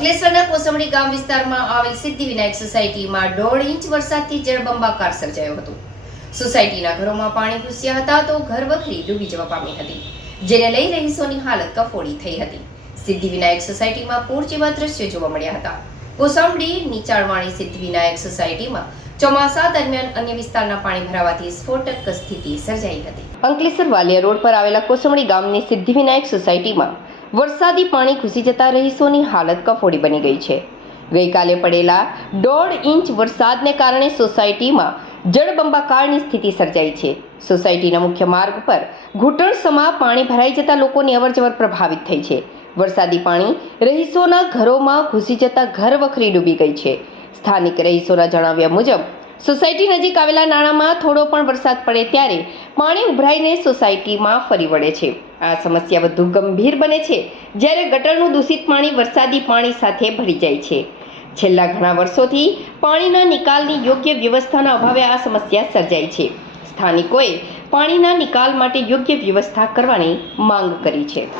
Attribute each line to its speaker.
Speaker 1: અંકલેશ્વરના કોસંબડી ગામ વિસ્તારમાં આવેલ સિદ્ધિ વિનાયક સોસાયટીમાં દોઢ ઇંચ વરસાદથી જળબંબાકાર સર્જાયો હતો. સોસાયટીના ઘરોમાં પાણી ઘૂસ્યા હતા તો ઘર વખરી ડૂબી જવા પામી હતી, જેને લઈ રહીશોની હાલત કફોડી થઈ હતી. સિદ્ધિવિનાયક સોસાયટીમાં પૂર જેવા દ્રશ્યો જોવા મળ્યા હતા. કોસંબડી નીચાણવાળી સિદ્ધિવિનાયક સોસાયટીમાં ચોમાસા દરમિયાન અન્ય વિસ્તારના પાણી ભરાવાથી સ્ફોટક સ્થિતિ સર્જાઈ હતી. અંકલેશ્વર વાલિયા રોડ પર આવેલા કોસંબડી ગામની સિદ્ધિ વિનાયક સોસાયટીમાં વરસાદી પાણી ઘૂસી જતા રહીશોની હાલત કફોડી બની ગઈ છે. ગઈકાલે પડેલા દોઢ ઇંચ વરસાદને કારણે સોસાયટીમાં જળબંબાકારની સ્થિતિ સર્જાઈ છે. સોસાયટીના મુખ્ય માર્ગ પર ઘૂંટણસમા પાણી ભરાઈ જતા લોકોની અવરજવર પ્રભાવિત થઈ છે. વરસાદી પાણી રહીશોના ઘરોમાં ઘૂસી જતા ઘર વખરી ડૂબી ગઈ છે. સ્થાનિક રહીશોના જણાવ્યા મુજબ સોસાયટી નજીક આવેલા નાણામાં થોડો પણ વરસાદ પડે ત્યારે પાણી ઉભરાઈને સોસાયટીમાં ફરી વળે છે. આ સમસ્યા વધુ ગંભીર બને છે જ્યારે ગટરનું દૂષિત પાણી વરસાદી પાણી સાથે ભરી જાય છે. છેલ્લા ઘણા વર્ષોથી પાણીના નિકાલની યોગ્ય વ્યવસ્થાના અભાવે આ સમસ્યા સર્જાઈ છે. સ્થાનિકોએ પાણીના નિકાલ માટે યોગ્ય વ્યવસ્થા કરવાની માંગ કરી છે.